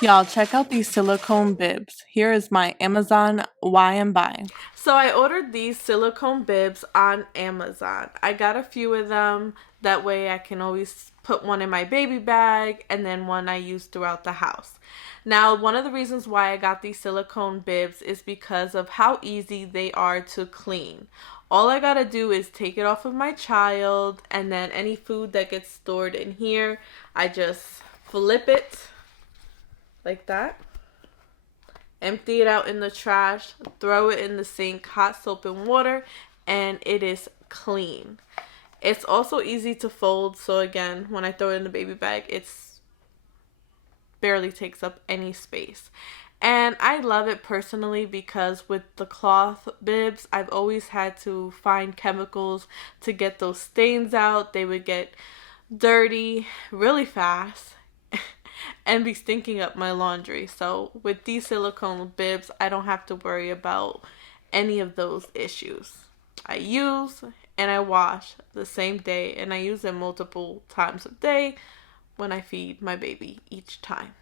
Y'all, check out these silicone bibs. Here is my Amazon why and buy. So I ordered these silicone bibs on Amazon. I got a few of them. That way I can always put one in my baby bag and then one I use throughout the house. Now, one of the reasons why I got these silicone bibs is because of how easy they are to clean. All I gotta do is take it off of my child, and then any food that gets stored in here, I just flip it like that, empty it out in the trash, throw it in the sink, hot soap and water, and it is clean. It's also easy to fold, so again, when I throw it in the baby bag, it's barely takes up any space. And I love it personally because with the cloth bibs, I've always had to find chemicals to get those stains out. They would get dirty really fast and be stinking up my laundry. So with these silicone bibs, I don't have to worry about any of those issues. I use and I wash the same day, and I use them multiple times a day when I feed my baby each time.